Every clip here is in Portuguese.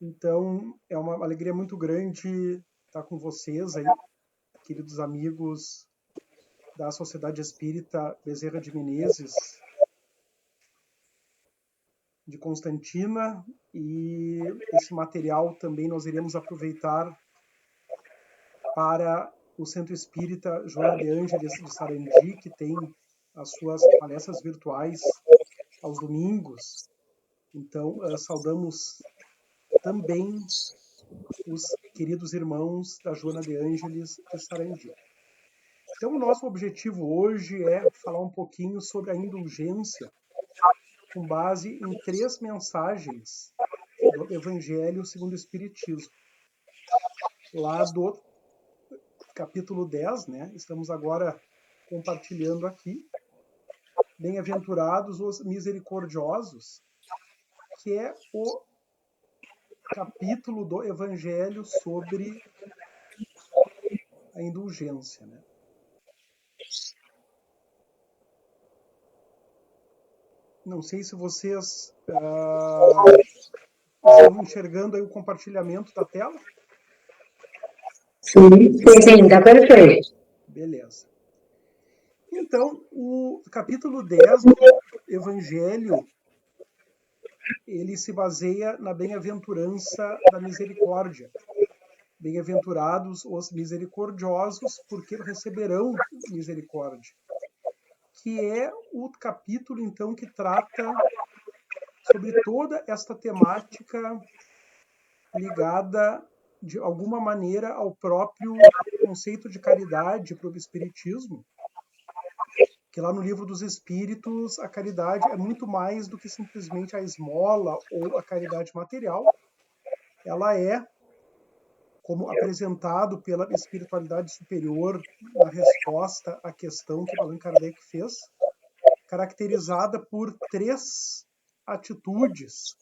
Então, é uma alegria muito grande estar com vocês aí, queridos amigos da Sociedade Espírita Bezerra de Menezes, de Constantina, e esse material também nós iremos aproveitar para o Centro Espírita Joana de Ângeles de Sarandi, que tem as suas palestras virtuais aos domingos. Então, saudamos também os queridos irmãos da Joana de Ângeles de Sarandi. Então, o nosso objetivo hoje é falar um pouquinho sobre a indulgência, com base em 3 mensagens do Evangelho segundo o Espiritismo. Lá do capítulo 10, né? Estamos agora compartilhando aqui. Bem-aventurados os misericordiosos, que é o capítulo do Evangelho sobre a indulgência, né? Não sei se vocês estão enxergando aí o compartilhamento da tela. Sim, tá perfeito. Beleza. Então, o capítulo 10 do Evangelho, ele se baseia na bem-aventurança da misericórdia. Bem-aventurados os misericordiosos, porque receberão misericórdia. Que é o capítulo, então, que trata sobre toda esta temática ligada, de alguma maneira, ao próprio conceito de caridade para o Espiritismo, que lá no Livro dos Espíritos, a caridade é muito mais do que simplesmente a esmola ou a caridade material. Ela é, como apresentado pela espiritualidade superior na resposta à questão que Allan Kardec fez, caracterizada por 3 atitudes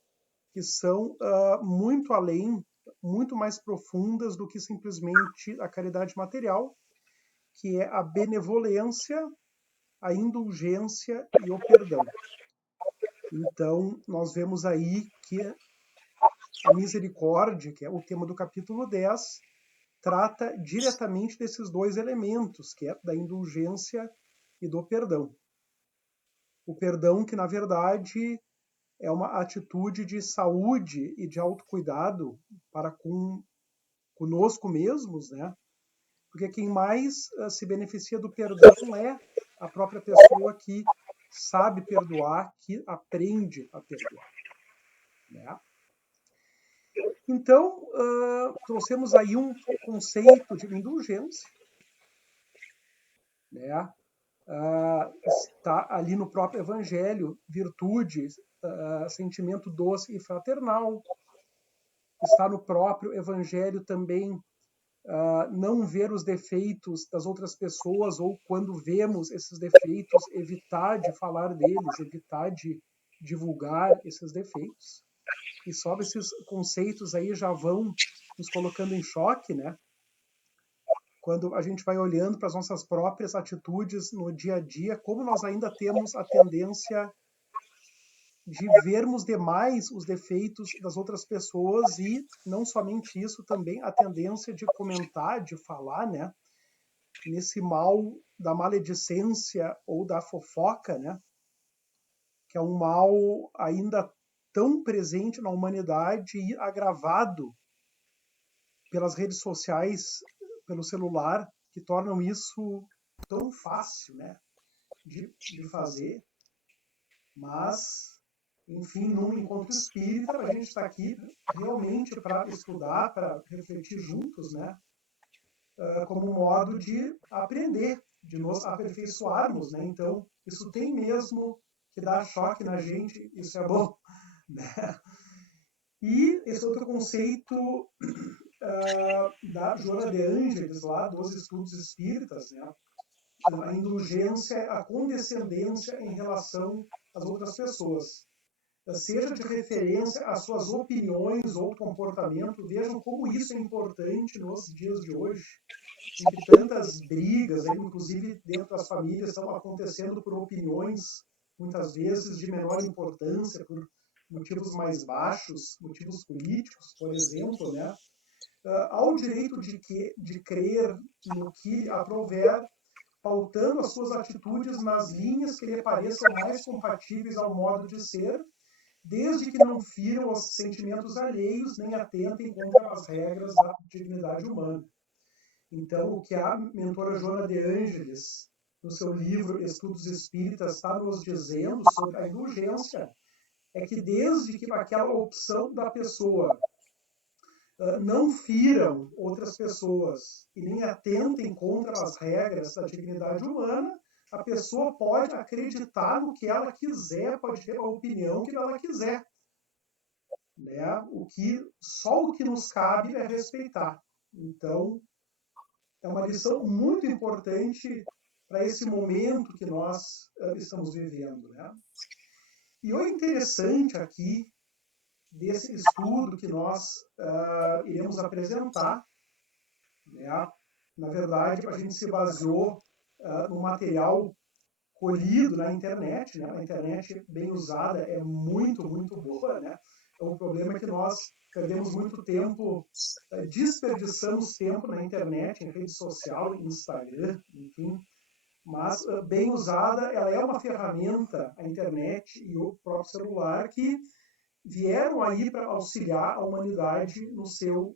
que são muito além, muito mais profundas do que simplesmente a caridade material, que é a benevolência, a indulgência e o perdão. Então, nós vemos aí que a misericórdia, que é o tema do capítulo 10, trata diretamente desses 2 elementos, que é da indulgência e do perdão. O perdão que, na verdade, é uma atitude de saúde e de autocuidado para conosco mesmos, né? Porque quem mais se beneficia do perdão é a própria pessoa que sabe perdoar, que aprende a perdoar, né? Então, trouxemos aí um conceito de indulgência, né? Está ali no próprio Evangelho, virtude, sentimento doce e fraternal. Está no próprio Evangelho também não ver os defeitos das outras pessoas, ou quando vemos esses defeitos, evitar de falar deles, evitar de divulgar esses defeitos. E só esses conceitos aí já vão nos colocando em choque, né? Quando a gente vai olhando para as nossas próprias atitudes no dia a dia, como nós ainda temos a tendência de vermos demais os defeitos das outras pessoas, e não somente isso, também a tendência de comentar, de falar, né, nesse mal da maledicência ou da fofoca, né, que é um mal ainda tão presente na humanidade e agravado pelas redes sociais, pelo celular, que tornam isso tão fácil, né, de fazer. Mas, enfim, num encontro espírita, a gente está aqui realmente para estudar, para refletir juntos, né, como um modo de aprender, de nos aperfeiçoarmos, né? Então, isso tem mesmo que dar choque na gente, isso é bom, né? E esse outro conceito da Joana de Ângeles, lá dos estudos espíritas, né? A indulgência, a condescendência em relação às outras pessoas, seja de referência às suas opiniões ou comportamento. Vejam como isso é importante nos dias de hoje, entre tantas brigas, inclusive dentro das famílias, estão acontecendo por opiniões, muitas vezes de menor importância, por motivos mais baixos, motivos políticos, por exemplo, né, há o direito de crer no que aprouver, pautando as suas atitudes nas linhas que lhe pareçam mais compatíveis ao modo de ser, desde que não firam os sentimentos alheios nem atentem contra as regras da dignidade humana. Então, o que a mentora Joana de Ângeles, no seu livro Estudos Espíritas, está nos dizendo sobre a indulgência, é que desde que aquela opção da pessoa não firam outras pessoas e nem atentem contra as regras da dignidade humana, a pessoa pode acreditar no que ela quiser, pode ter a opinião que ela quiser. Né? Só o que nos cabe é respeitar. Então, é uma lição muito importante para esse momento que nós estamos vivendo. Né? E o interessante aqui desse estudo que nós iremos apresentar, né? Na verdade, a gente se baseou no material colhido na internet, né? A internet bem usada é muito, muito boa, né? O problema é que nós perdemos muito tempo, desperdiçamos tempo na internet, em rede social, Instagram, enfim. Mas, bem usada, ela é uma ferramenta, a internet e o próprio celular, que vieram aí para auxiliar a humanidade no seu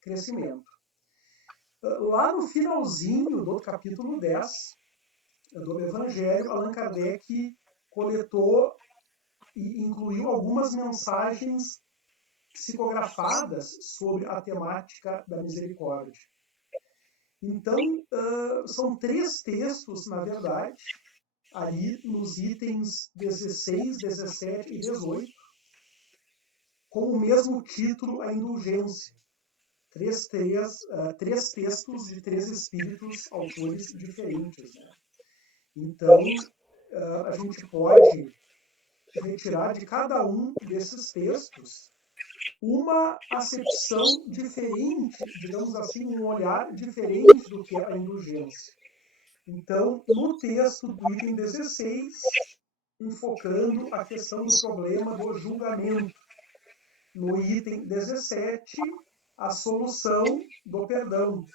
crescimento. Lá no finalzinho do capítulo 10 do Evangelho, Allan Kardec coletou e incluiu algumas mensagens psicografadas sobre a temática da misericórdia. Então, são 3 textos, na verdade, ali nos itens 16, 17 e 18, com o mesmo título, a indulgência. 3 textos de 3 espíritos, autores diferentes. Né? Então, a gente pode retirar de cada um desses textos uma acepção diferente, digamos assim, um olhar diferente do que é a indulgência. Então, no texto do item 16, enfocando a questão do problema do julgamento. No item 17, a solução do perdão.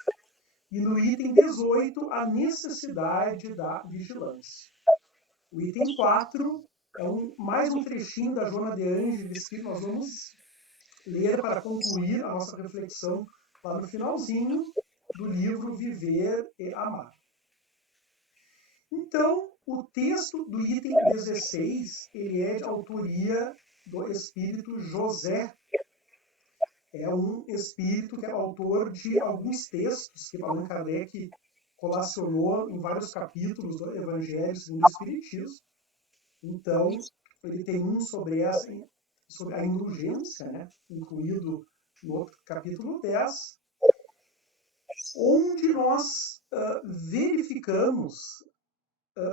E no item 18, a necessidade da vigilância. O item 4 é mais um trechinho da Joana de Ângeles que nós vamos ler para concluir a nossa reflexão lá no finalzinho do livro Viver e Amar. Então, o texto do item 16, ele é de autoria do espírito José. É um espírito que é autor de alguns textos que Allan Kardec colacionou em vários capítulos do Evangelho segundo o Espiritismo. Então, ele tem um sobre a indulgência, né, incluído no capítulo 10, onde nós verificamos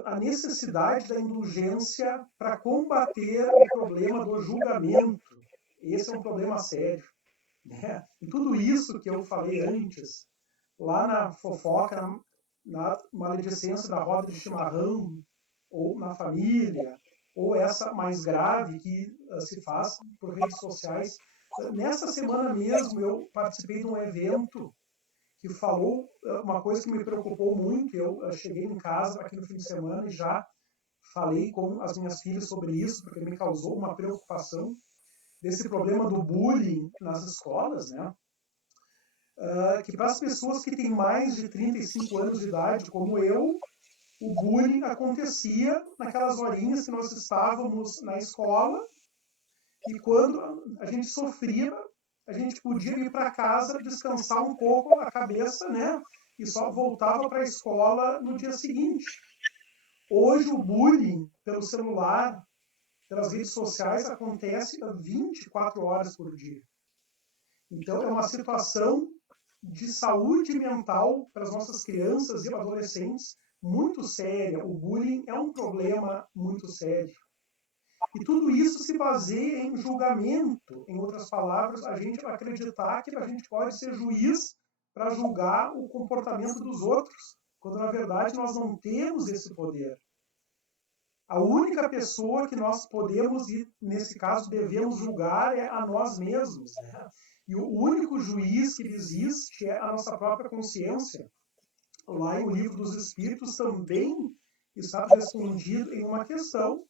a necessidade da indulgência para combater o problema do julgamento. Esse é um problema sério. Né? E tudo isso que eu falei antes, lá na fofoca, na maledicência da roda de chimarrão, ou na família, ou essa mais grave que se faz por redes sociais. Nessa semana mesmo eu participei de um evento que falou uma coisa que me preocupou muito. Eu cheguei em casa aqui no fim de semana e já falei com as minhas filhas sobre isso, porque me causou uma preocupação desse problema do bullying nas escolas, né? Que para as pessoas que têm mais de 35 anos de idade, como eu, o bullying acontecia naquelas horinhas que nós estávamos na escola, e quando a gente sofria, a gente podia ir para casa, descansar um pouco a cabeça, né? E só voltava para a escola no dia seguinte. Hoje o bullying pelo celular, pelas redes sociais, acontece 24 horas por dia. Então é uma situação de saúde mental para as nossas crianças e adolescentes muito séria. O bullying é um problema muito sério. E tudo isso se baseia em julgamento. Em outras palavras, a gente acreditar que a gente pode ser juiz para julgar o comportamento dos outros, quando na verdade nós não temos esse poder. A única pessoa que nós podemos, e nesse caso devemos julgar, é a nós mesmos, né? E o único juiz que existe é a nossa própria consciência. Lá em O Livro dos Espíritos também está respondido em uma questão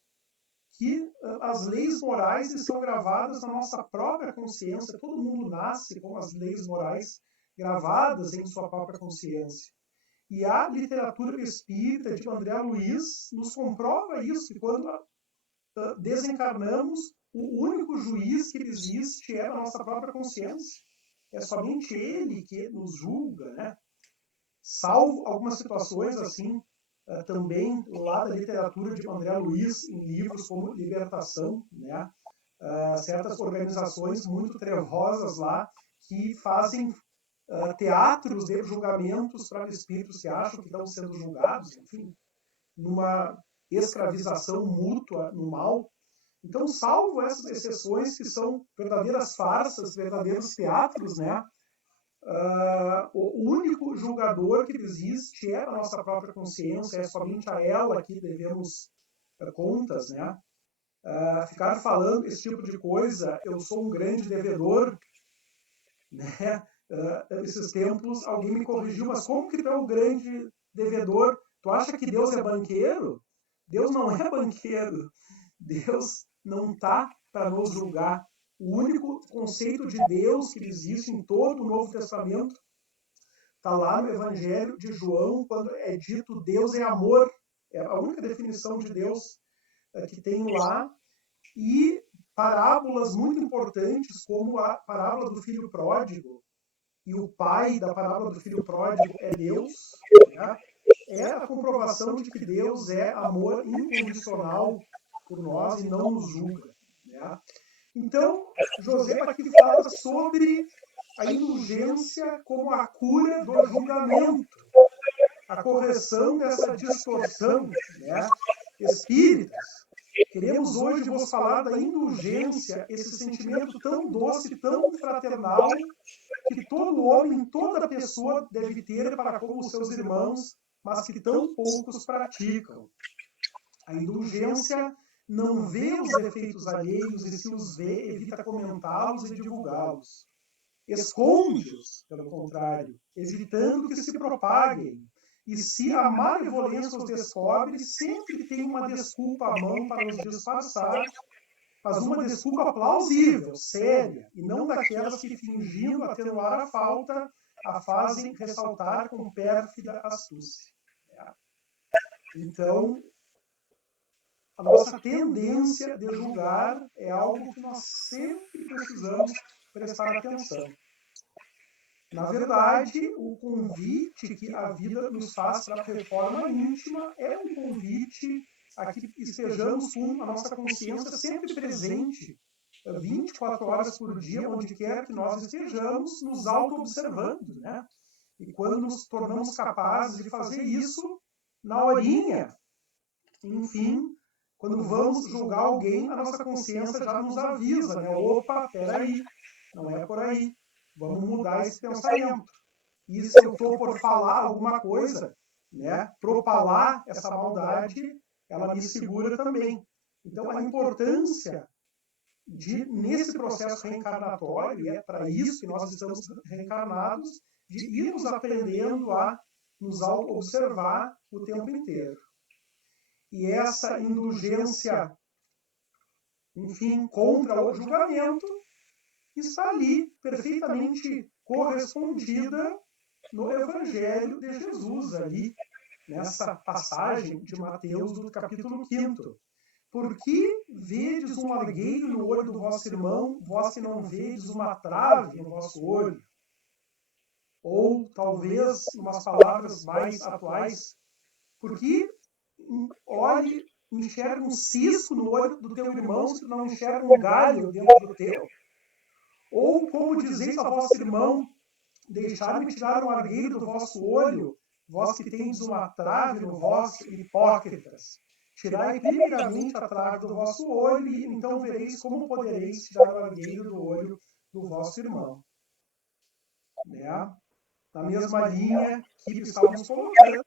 que as leis morais estão gravadas na nossa própria consciência. Todo mundo nasce com as leis morais gravadas em sua própria consciência. E a literatura espírita de André Luiz nos comprova isso, que quando desencarnamos, o único juiz que existe é a nossa própria consciência. É somente ele que nos julga, né? Salvo algumas situações assim, também lá da literatura de André Luiz, em livros como Libertação, né? Certas organizações muito trevosas lá que fazem teatros de julgamentos para espíritos que acham que estão sendo julgados, enfim, numa escravização mútua no mal. Então, salvo essas exceções que são verdadeiras farsas, verdadeiros teatros, né? O único julgador que existe é a nossa própria consciência, é somente a ela que devemos contas, né? Ficar falando esse tipo de coisa, eu sou um grande devedor, né? Esses tempos alguém me corrigiu, mas como que tu é um grande devedor? Tu acha que Deus é banqueiro? Deus não é banqueiro. Deus não está para nos julgar. O único conceito de Deus que existe em todo o Novo Testamento está lá no Evangelho de João, quando é dito Deus é amor. É a única definição de Deus que tem lá. E parábolas muito importantes, como a parábola do filho pródigo, e o pai da parábola do filho pródigo é Deus, né? É a comprovação de que Deus é amor incondicional por nós e não nos julga, né? Então, Josepa aqui fala sobre a indulgência como a cura do julgamento, a correção dessa distorção, né? Espíritas, queremos hoje vos falar da indulgência, esse sentimento tão doce, tão fraternal, que todo homem, toda pessoa deve ter para com os seus irmãos, mas que tão poucos praticam. A indulgência não vê os defeitos alheios e, se os vê, evita comentá-los e divulgá-los. Esconde-os, pelo contrário, evitando que se propaguem. E se a malevolência os descobre, sempre tem uma desculpa à mão para os disfarçar, mas uma desculpa plausível, séria, e não daquelas que, fingindo atenuar a falta, a fazem ressaltar com pérfida astúcia. Então, a nossa tendência de julgar é algo que nós sempre precisamos prestar atenção. Na verdade, o convite que a vida nos faz para a reforma íntima é um convite a que estejamos com a nossa consciência sempre presente, 24 horas por dia, onde quer que nós estejamos, nos auto-observando, né? E quando nos tornamos capazes de fazer isso, na horinha, enfim, quando vamos julgar alguém, a nossa consciência já nos avisa, né? Opa, peraí, não é por aí. Vamos mudar esse pensamento. E se eu estou por falar alguma coisa, né, propalar essa maldade, ela me segura também. Então, a importância nesse processo reencarnatório, e é para isso que nós estamos reencarnados, de irmos aprendendo a nos auto-observar o tempo inteiro. E essa indulgência, enfim, contra o julgamento, está ali perfeitamente correspondida no Evangelho de Jesus, ali, nessa passagem de Mateus do capítulo 5º. Por que vedes um largueiro no olho do vosso irmão, vós que não vedes uma trave no vosso olho? Ou, talvez, umas palavras mais atuais, por que enxerga um cisco no olho do teu irmão se tu não enxerga um galho dentro do teu? Ou, como dizeis a vosso irmão, deixai-me tirar um largueiro do vosso olho, vós que tendes uma trave no vosso, hipócritas. Tirai primeiramente a trave do vosso olho, e então vereis como podereis tirar o largueiro do olho do vosso irmão. Né? Na mesma linha que estávamos colocando,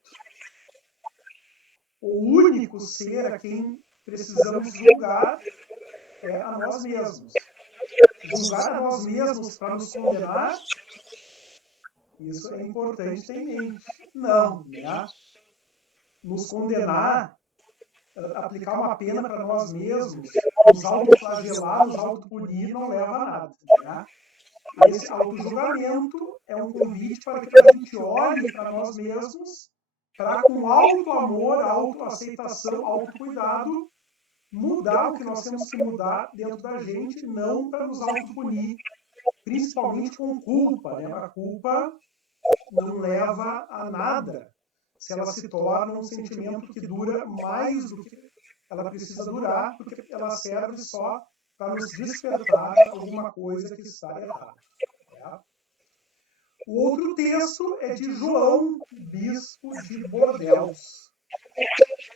o único ser a quem precisamos julgar é a nós mesmos. Julgar a nós mesmos para nos condenar, isso é importante ter em mente. Não, né? Nos condenar, aplicar uma pena para nós mesmos, nos autoflagelar, nos autopunir, não leva a nada, né? Esse autojulgamento é um convite para que a gente olhe para nós mesmos, para com auto-amor, auto-aceitação, auto-cuidado, mudar o que nós temos que mudar dentro da gente, não para nos autopunir, principalmente com culpa, né? A culpa não leva a nada se ela se torna um sentimento que dura mais do que ela precisa durar, porque ela serve só para nos despertar alguma coisa que está errada. Tá? O outro texto é de João, bispo de Bordeaux,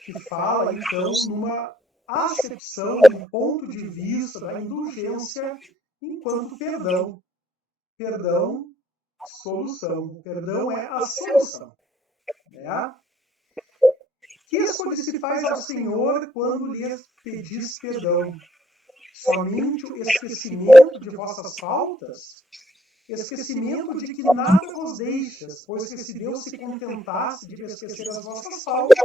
que fala, então, numa acepção, num ponto de vista da indulgência enquanto perdão. Perdão, solução. O perdão é a solução. Né? Que solicitais ao Senhor quando lhes pedis perdão? Somente o esquecimento de vossas faltas? Esquecimento de que nada vos deixas, pois que se Deus se contentasse de esquecer as vossas faltas,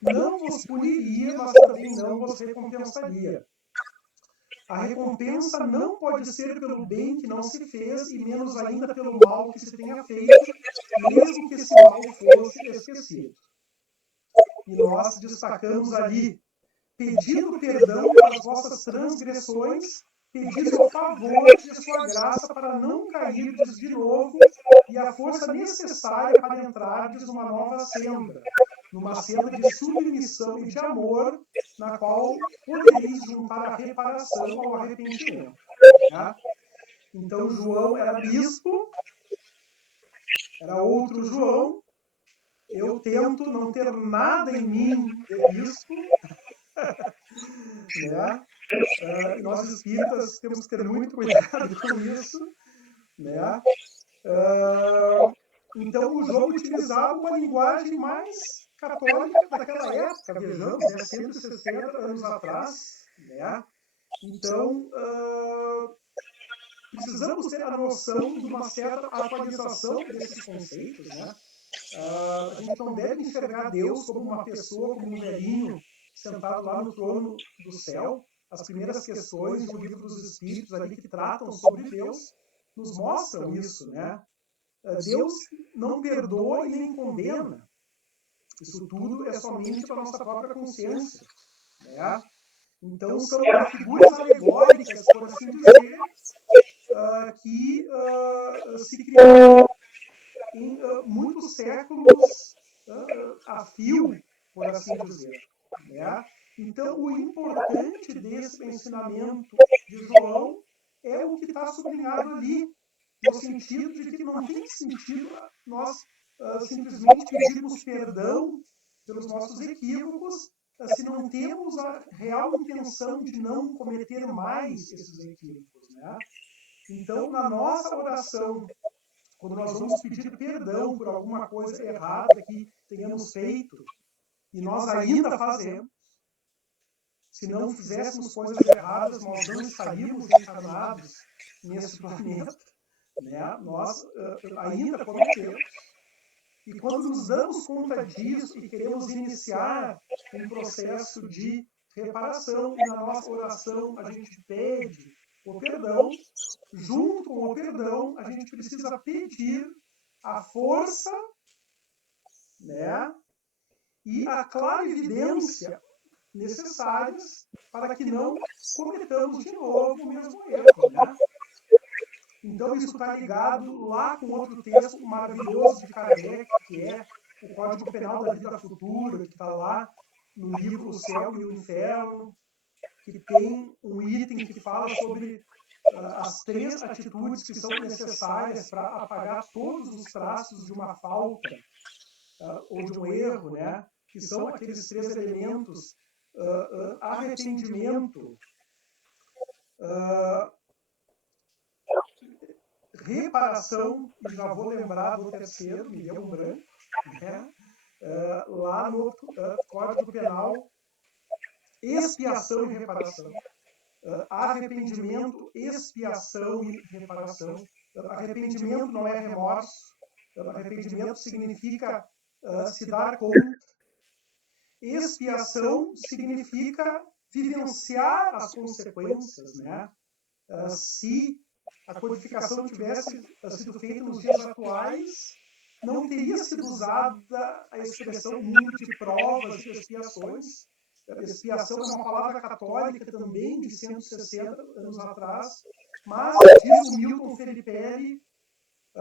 não vos puniria, mas também não vos recompensaria. A recompensa não pode ser pelo bem que não se fez, e menos ainda pelo mal que se tenha feito, mesmo que esse mal fosse esquecido. E nós destacamos ali, pedindo perdão pelas vossas transgressões, pedindo o favor de sua graça para não cairdes de novo e a força necessária para entrardes numa nova senda, numa senda de submissão e de amor, na qual podereis juntar a reparação ao arrependimento. Tá? Então João era bispo, era outro João. Eu tento não ter nada em mim de bispo, né? Nós espíritas temos que ter muito cuidado com isso, né? Então o João utilizava uma linguagem mais católica daquela época, vejamos, 160 anos atrás, né? Então precisamos ter a noção de uma certa atualização desses conceitos, né? A gente não deve enxergar Deus como uma pessoa, como um velhinho sentado lá no trono do céu. As primeiras questões do Livro dos Espíritos ali que tratam sobre Deus nos mostram isso, né? Deus não perdoa e nem condena. Isso tudo é somente para a nossa própria consciência, né? Então são figuras alegóricas, por assim dizer, que se criaram em muitos séculos a fio, por assim dizer. Né? Então, o importante desse ensinamento de João é o que está sublinhado ali, no sentido de que não tem sentido nós simplesmente pedirmos perdão pelos nossos equívocos se não temos a real intenção de não cometer mais esses equívocos. Né? Então, na nossa oração, quando nós vamos pedir perdão por alguma coisa errada que tenhamos feito, e nós ainda fazemos, se não fizéssemos coisas erradas, nós não estaríamos encarnados nesse planeta, né? Nós ainda cometemos. E quando nos damos conta disso e queremos iniciar um processo de reparação, e na nossa oração a gente pede o perdão, junto com o perdão, a gente precisa pedir a força, né, e a clarividência necessárias para que não cometamos de novo o mesmo erro. Né? Então isso está ligado lá com outro texto maravilhoso de Kardec, que é o Código Penal da Vida Futura, que está lá no livro O Céu e o Inferno, que tem um item que fala sobre as 3 atitudes que são necessárias para apagar todos os traços de uma falta ou de um erro, né? Que são aqueles 3 elementos: arrependimento, reparação, e já vou lembrar do terceiro, me deu um branco, né? lá no Código Penal, expiação e reparação. Arrependimento, expiação e reparação. Arrependimento não é remorso. Arrependimento significa se dar conta. Expiação significa vivenciar as consequências, né? Se a codificação tivesse sido feita nos dias atuais, não teria sido usada a expressão mundo de provas e expiações. Expiação é uma palavra católica também de 160 anos atrás, mas, diz o Milton Felipe,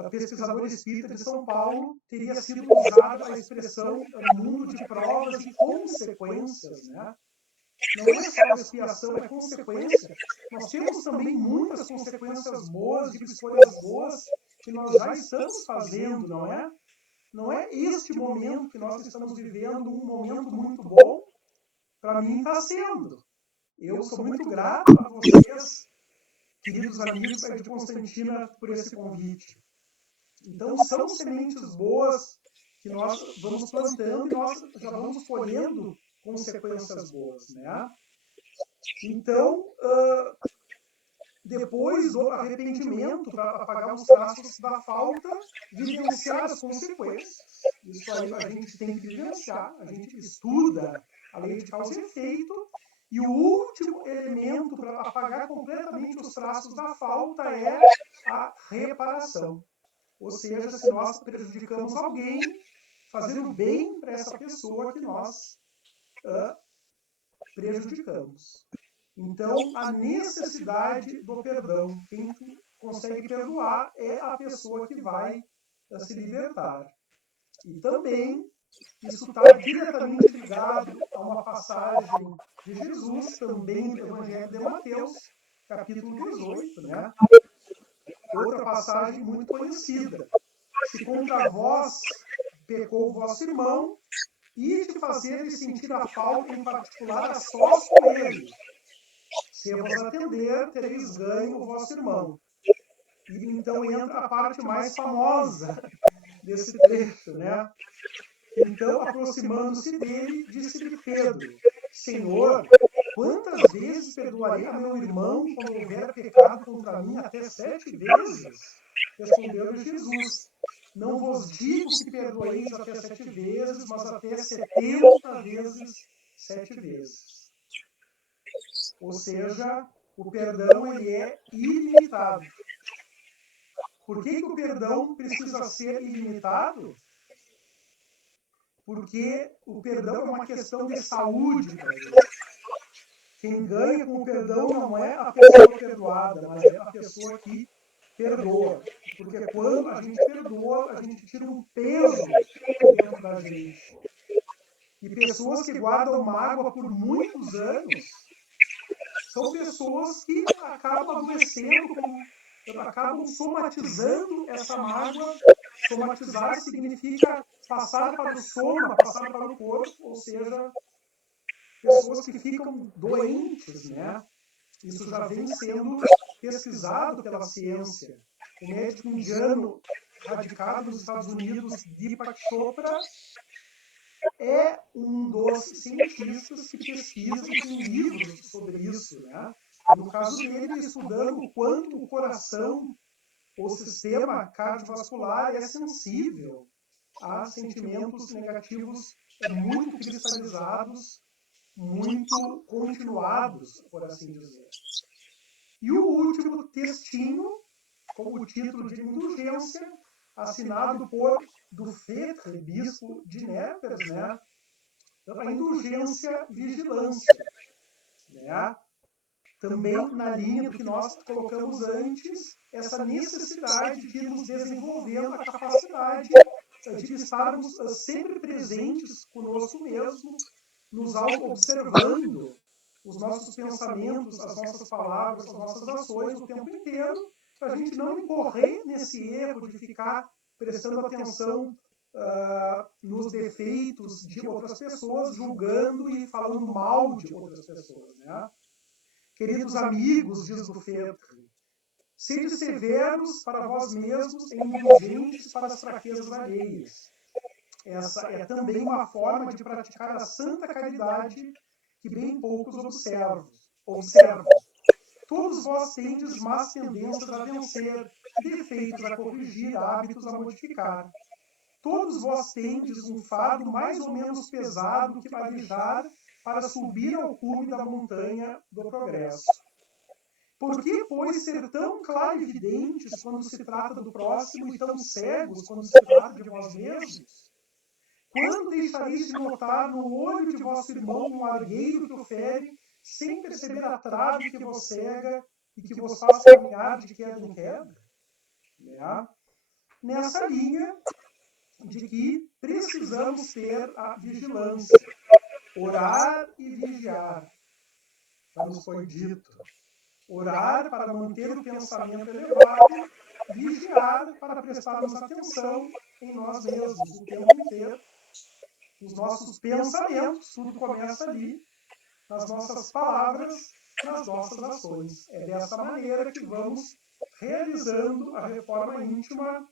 pesquisador espírita de São Paulo, teria sido usada a expressão mundo de provas e consequências, né? Não é só expiação, é consequência. Nós temos também muitas consequências boas, de escolhas boas, que nós já estamos fazendo, não é? Não é este momento que nós estamos vivendo um momento muito bom? Para mim está sendo. Eu sou muito grato a vocês, queridos amigos de Constantina, por esse convite. Então, são sementes boas que nós vamos plantando e nós já vamos colhendo consequências boas, né? Então, depois do arrependimento, para apagar os traços da falta, vivenciar as consequências. Isso aí a gente tem que vivenciar, a gente estuda a lei de causa e efeito. E o último elemento para apagar completamente os traços da falta é a reparação. Ou seja, se nós prejudicamos alguém, fazer o bem para essa pessoa que nós prejudicamos. Então, a necessidade do perdão. Quem consegue perdoar é a pessoa que vai se libertar. E também, isso está diretamente ligado a uma passagem de Jesus, também do Evangelho de Mateus, capítulo 18, né? Outra passagem muito conhecida. Se contra vós pecou o vosso irmão, e de fazer sentir a falta em particular a sós com ele. Se vos atender, tereis ganho o vosso irmão. E então entra a parte mais famosa desse trecho, né? Então, aproximando-se dele, disse-lhe Pedro: Senhor, quantas vezes perdoarei a meu irmão quando houver pecado contra mim? Até 7 vezes? Respondeu-lhe Jesus: Não vos digo que perdoeis até 7 vezes, mas até 70 vezes 7 vezes. Ou seja, o perdão ele é ilimitado. Por que o perdão precisa ser ilimitado? Porque o perdão é uma questão de saúde para ele. Quem ganha com o perdão não é a pessoa perdoada, mas é a pessoa que perdoa. Porque quando a gente perdoa, a gente tira um peso dentro da gente. E pessoas que guardam mágoa por muitos anos são pessoas que acabam adoecendo, acabam somatizando essa mágoa. Somatizar significa passar para o soma, passar para o corpo, ou seja, pessoas que ficam doentes, né? Isso já vem sendo pesquisado pela ciência. O médico indiano radicado nos Estados Unidos, Deepak Chopra, é um dos cientistas que pesquisa e tem livros sobre isso, né? No caso dele, estudando o quanto o coração, o sistema cardiovascular é sensível a sentimentos negativos muito cristalizados, muito continuados, por assim dizer. E o último textinho, com o título de Indulgência, assinado por Dufetre, bispo de Népers, né? A indulgência vigilância, né? Também na linha do que nós colocamos antes, essa necessidade de nos desenvolvendo a capacidade de estarmos sempre presentes conosco mesmo, nos auto-observando os nossos pensamentos, as nossas palavras, as nossas ações o tempo inteiro, para a gente não incorrer nesse erro de ficar prestando atenção nos defeitos de outras pessoas, julgando e falando mal de outras pessoas, né? Queridos amigos, diz Dufetre, sede severos para vós mesmos e indulgentes para as fraquezas alheias. essa é também uma forma de praticar a santa caridade que bem poucos observam. Todos vós tendes más tendências a vencer, defeitos a corrigir, hábitos a modificar. Todos vós tendes um fardo mais ou menos pesado que manejar para subir ao cume da montanha do progresso. Por que, pois, ser tão clarividentes quando se trata do próximo e tão cegos quando se trata de vós mesmos? Quando deixareis de notar no olho de vosso irmão um argueiro que o fere, sem perceber a trave que vos cega e que vos faz caminhar de queda em queda? Nessa linha de que precisamos ter a vigilância, orar e vigiar, já nos foi dito. Orar para manter o pensamento elevado, vigiar para prestarmos atenção em nós mesmos o tempo inteiro, nos nossos pensamentos, tudo começa ali, nas nossas palavras, nas nossas ações. É dessa maneira que vamos realizando a reforma íntima,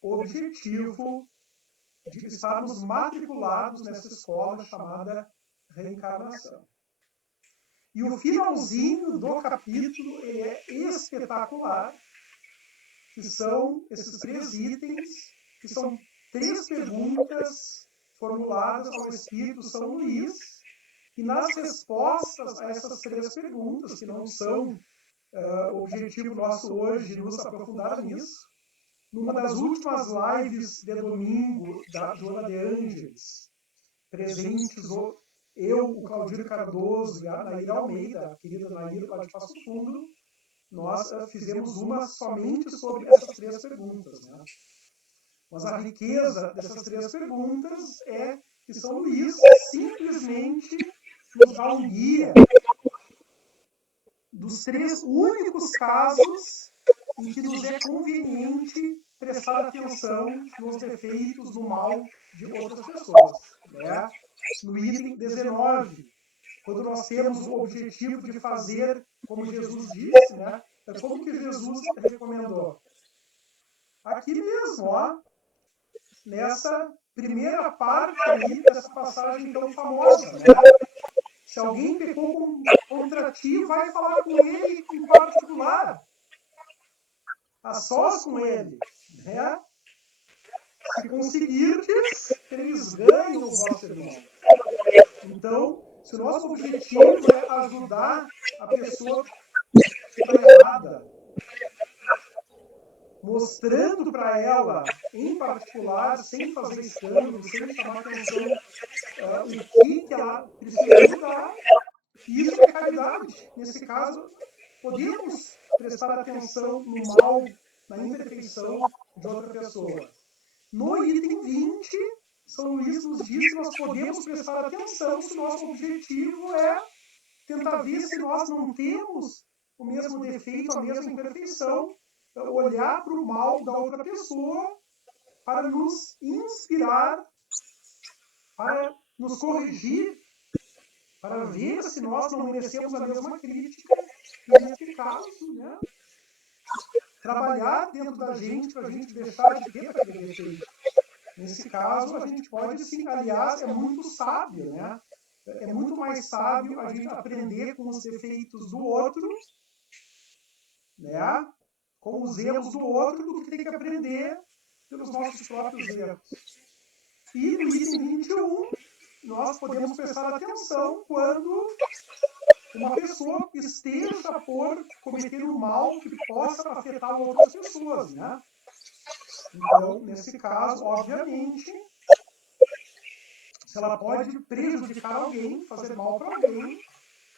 objetivo de estarmos matriculados nessa escola chamada reencarnação. E o finalzinho do capítulo é espetacular, que são esses 3 itens, que são 3 perguntas formuladas ao Espírito São Luís, e nas respostas a essas 3 perguntas, que não são o objetivo nosso hoje nos aprofundar nisso, numa das últimas lives de domingo da Joana de Ângeles, presentes eu, o Claudir Cardoso e a Naira Almeida, a querida Naira lá de Passo Fundo, nós fizemos uma somente sobre essas 3 perguntas. Né? Mas a riqueza dessas 3 perguntas é que São Luís simplesmente nos dá um guia dos 3 únicos casos em que nos é conveniente prestar atenção nos defeitos, no mal de outras pessoas. Né? No item 19, quando nós temos o objetivo de fazer, como Jesus disse, né? Como que Jesus recomendou? Aqui mesmo, ó, nessa primeira parte aí dessa passagem tão famosa, né? Se alguém pecou contra ti, vai falar com ele em particular, a sós com ele, né? Se conseguirdes, eles ganham o vosso irmão. Então, se o nosso objetivo é ajudar a pessoa que está errada, mostrando para ela, em particular, sem fazer escândalo, sem chamar atenção, o que ela precisa mudar, isso é caridade. Nesse caso, podemos prestar atenção no mal, na imperfeição de outra pessoa. No item 20, São Luís nos diz que nós podemos prestar atenção se o nosso objetivo é tentar ver se nós não temos o mesmo defeito, a mesma imperfeição, olhar para o mal da outra pessoa para nos inspirar, para nos corrigir, para ver se nós não merecemos a mesma crítica, e nesse caso, né, trabalhar dentro da gente para a gente deixar de ter aquele defeito. Nesse caso, a gente pode sim, aliás, é muito sábio, né? É muito mais sábio a gente aprender com os defeitos do outro, né? Com os erros do outro, do que ter que aprender pelos nossos próprios erros. E no item 21, nós podemos prestar atenção quando uma pessoa esteja por cometer um mal que possa afetar outras pessoas, né? Então, nesse caso, obviamente, se ela pode prejudicar alguém, fazer mal para alguém,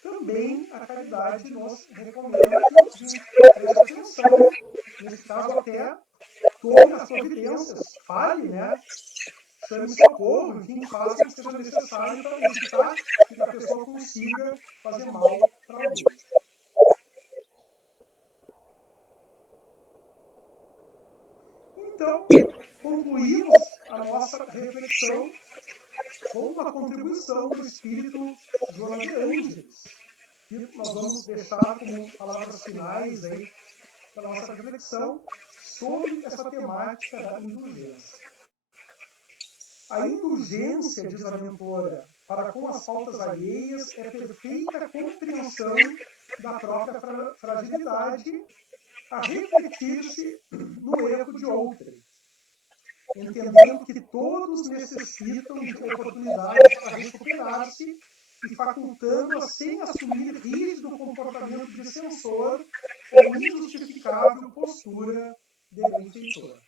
também a caridade nos recomenda que a gente preste atenção. Nesse caso, até tome as providências, fale, né? Chame socorro, enfim, faça o que seja necessário para evitar que a pessoa consiga fazer mal para alguém. Então, concluímos a nossa reflexão com uma contribuição do espírito Joana de Ângeles, que nós vamos deixar como palavras finais aí da nossa reflexão sobre essa temática da indulgência. A indulgência, diz a mentora, para com as faltas alheias é perfeita compreensão da própria fragilidade a refletir-se no erro de outrem, entendendo que todos necessitam de oportunidades para recuperar-se e facultando-a sem assumir rígido comportamento de censor ou injustificável postura de benfeitor.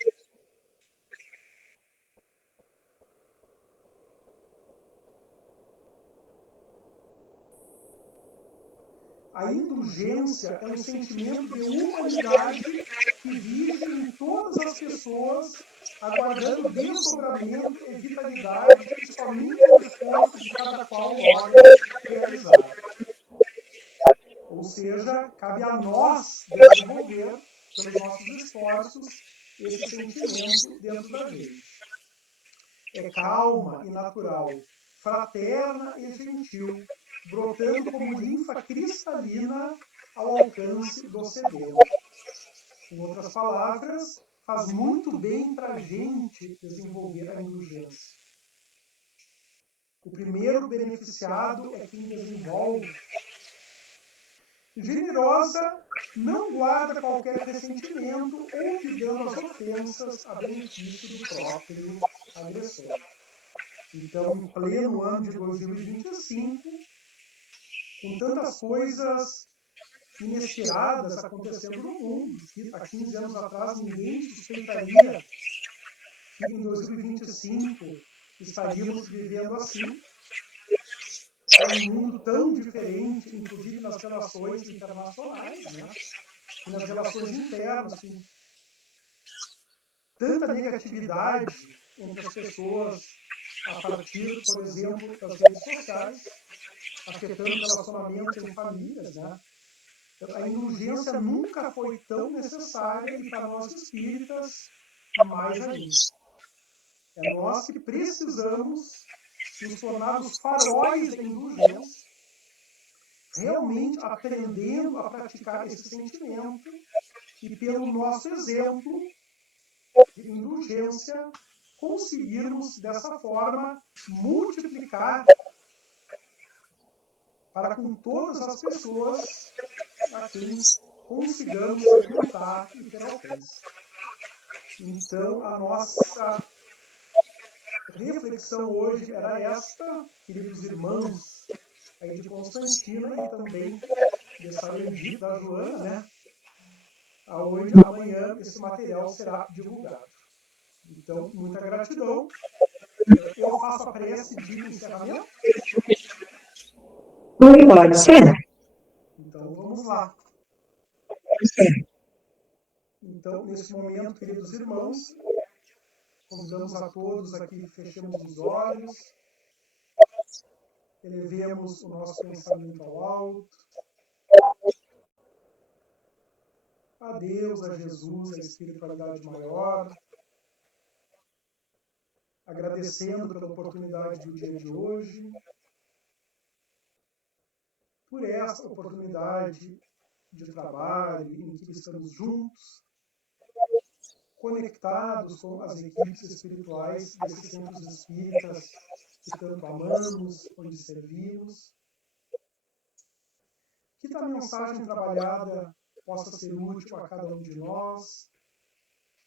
A indulgência é um sentimento de humanidade que vige em todas as pessoas, aguardando desdobramento e vitalidade que somente o esforço de cada qual logra realizar. Ou seja, cabe a nós desenvolver, pelos nossos esforços, esse sentimento dentro da gente. É calma e natural, fraterna e gentil, brotando como linfa cristalina ao alcance do sedento. Em outras palavras, faz muito bem para a gente desenvolver a indulgência. O primeiro beneficiado é quem desenvolve. Generosa não guarda qualquer ressentimento, olvidando as ofensas a benefício do próprio agressor. Então, em pleno ano de 2025, com tantas coisas inesperadas acontecendo no mundo, que há 15 anos atrás ninguém suspeitaria que em 2025 estaríamos vivendo assim, um mundo tão diferente, inclusive nas relações internacionais, né? E nas relações internas, com tanta negatividade entre as pessoas a partir, por exemplo, das redes sociais, afetando relacionamentos em famílias, né? A indulgência nunca foi tão necessária e para nós espíritas, mais ainda. É nós que precisamos nos tornar os faróis da indulgência, realmente aprendendo a praticar esse sentimento e, pelo nosso exemplo de indulgência, conseguirmos, dessa forma, multiplicar para com todas as pessoas a quem consigamos frequentar e ter alcance. Então, a nossa reflexão hoje era esta, queridos irmãos, aí de Constantina e também de Sarandi, da Joana, né? Aonde amanhã esse material será divulgado. Então, muita gratidão. Eu faço a prece de encerramento. Pode ser. Então, vamos lá. Então, nesse momento, queridos irmãos, convidamos a todos aqui, fechemos os olhos, elevemos o nosso pensamento ao alto, a Deus, a Jesus, a espiritualidade maior, agradecendo pela oportunidade do dia de hoje, por essa oportunidade de trabalho em que estamos juntos, conectados com as equipes espirituais desses centros espíritas que tanto amamos, onde servimos. Que a mensagem trabalhada possa ser útil a cada um de nós,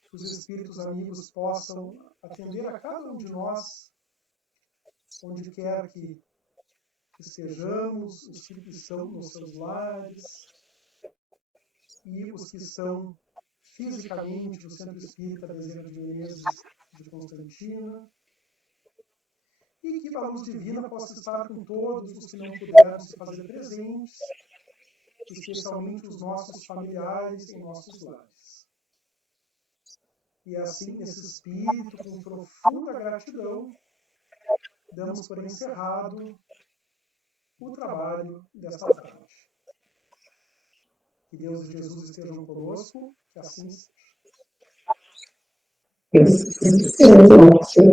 que os espíritos amigos possam atender a cada um de nós, onde quer que estejamos, os que estão nos seus lares e os que estão fisicamente no Centro Espírita Bezerra de Menezes de Constantina, e que a luz divina possa estar com todos os que não puderam se fazer presentes, especialmente os nossos familiares em nossos lares. E assim, nesse espírito, com profunda gratidão, damos por encerrado o trabalho desta tarde. Que Deus e Jesus estejam conosco, que assim seja. Sim,